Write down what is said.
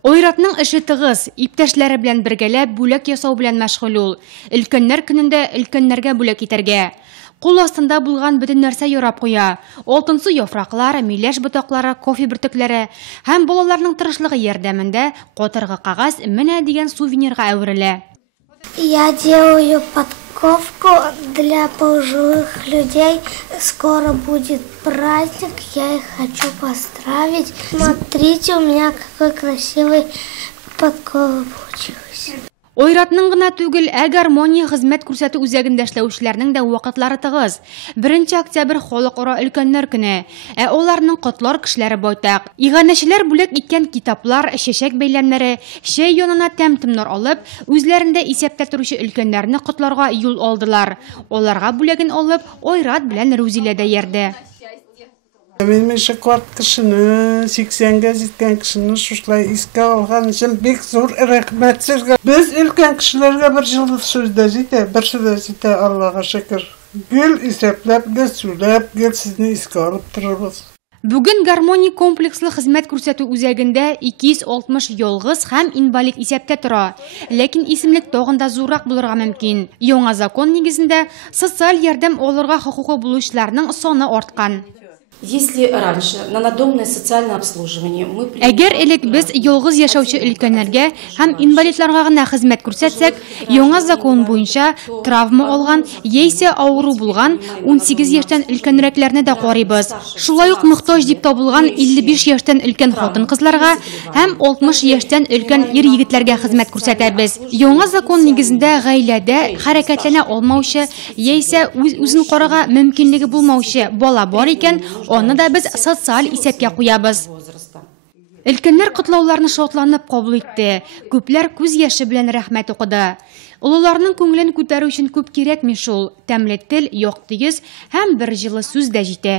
Ойратның эше тыгыз, иптәшләре белән бергәләп бүләк ясау белән мәшгуль ул. Өлкәннәр көнендә өлкәннәргә бүләк итәргә. Кул астында булган бөтен нәрсә ярап куя. Алтынсу яфраклар, миләш ботаклары, кофе бөртекләре һәм балаларның тырышлыгы ярдәмендә катыргы кагаз менә дигән сувенирга әверелә. Я делаю подковку для пожилых людей. Скоро будет праздник, я их хочу поздравить. Смотрите, у меня какой красивый подкова получилась. Ойратның гына түгел, гармония хезмәт күрсәтү үзәгендә эшләүчеләрнең дә вакытлары тыгыз. 1 октябрь халыкара өлкәннәр көне, аларның котлар кешеләре байтак. Иганәчеләр бүләк иткән китаплар, чәчәк бәйләмнәре, чәй янына тәм-томнар алып, үзләрендә исәптә торучы өлкәннәрне котларга юл алдылар. Аларга бүләген алып, Ойрат белән Рузилә дә ярды. Мен шоколад кешене, 80-ге җиткән кешене шулай искә алган өчен бик зур рәхмәт сезгә. Без өлкән кешеләргә бер җылы сүздә җитә, бер сүздә җитә, Аллага шөкер. Гел исәпләп, гел сөйләп, гел сезне искә алып торабыз. Бүген гармония комплекслы хезмәт күрсәтү үзәгендә 260 ялгыз һәм инвалид исәптә тора. Ләкин исемлек тагын да зуррак булырга мөмкин. Яңа закон нигезендә социаль ярдәм алырга хокукы булучыларның саны арткан. Если раньше на надомное социальное обслуживание мы... Әгәр элек без ялгыз яшәүче өлкәннәргә һәм инвалидларга гына хезмәт күрсәтсәк, яңа закон буенча травма алган яисә авыру булган 18 яшьтән өлкәнрәкләрне дә карыйбыз. Шулай ук мохтаҗ дип табылган 55 яшьтән өлкән хатын-кызларга һәм 60 яшьтән өлкән ир-егетләргә хезмәт күрсәтәбез. Яңа закон нигезендә гаиләдә хәрәкәтләнә алмаучы яисә үзен карарга мөмкинлеге булмаучы бала бар икән, аны да без социаль исәпкә куябыз. Өлкәннәр котлауларны шатланып кабул итте. Күпләр күз яше белән рәхмәт укыды. Улыларның күңелен күтәрү өчен күп кирәкми шул. Тәмле тел, яктыгыз һәм бер җылы сүз дә җитә.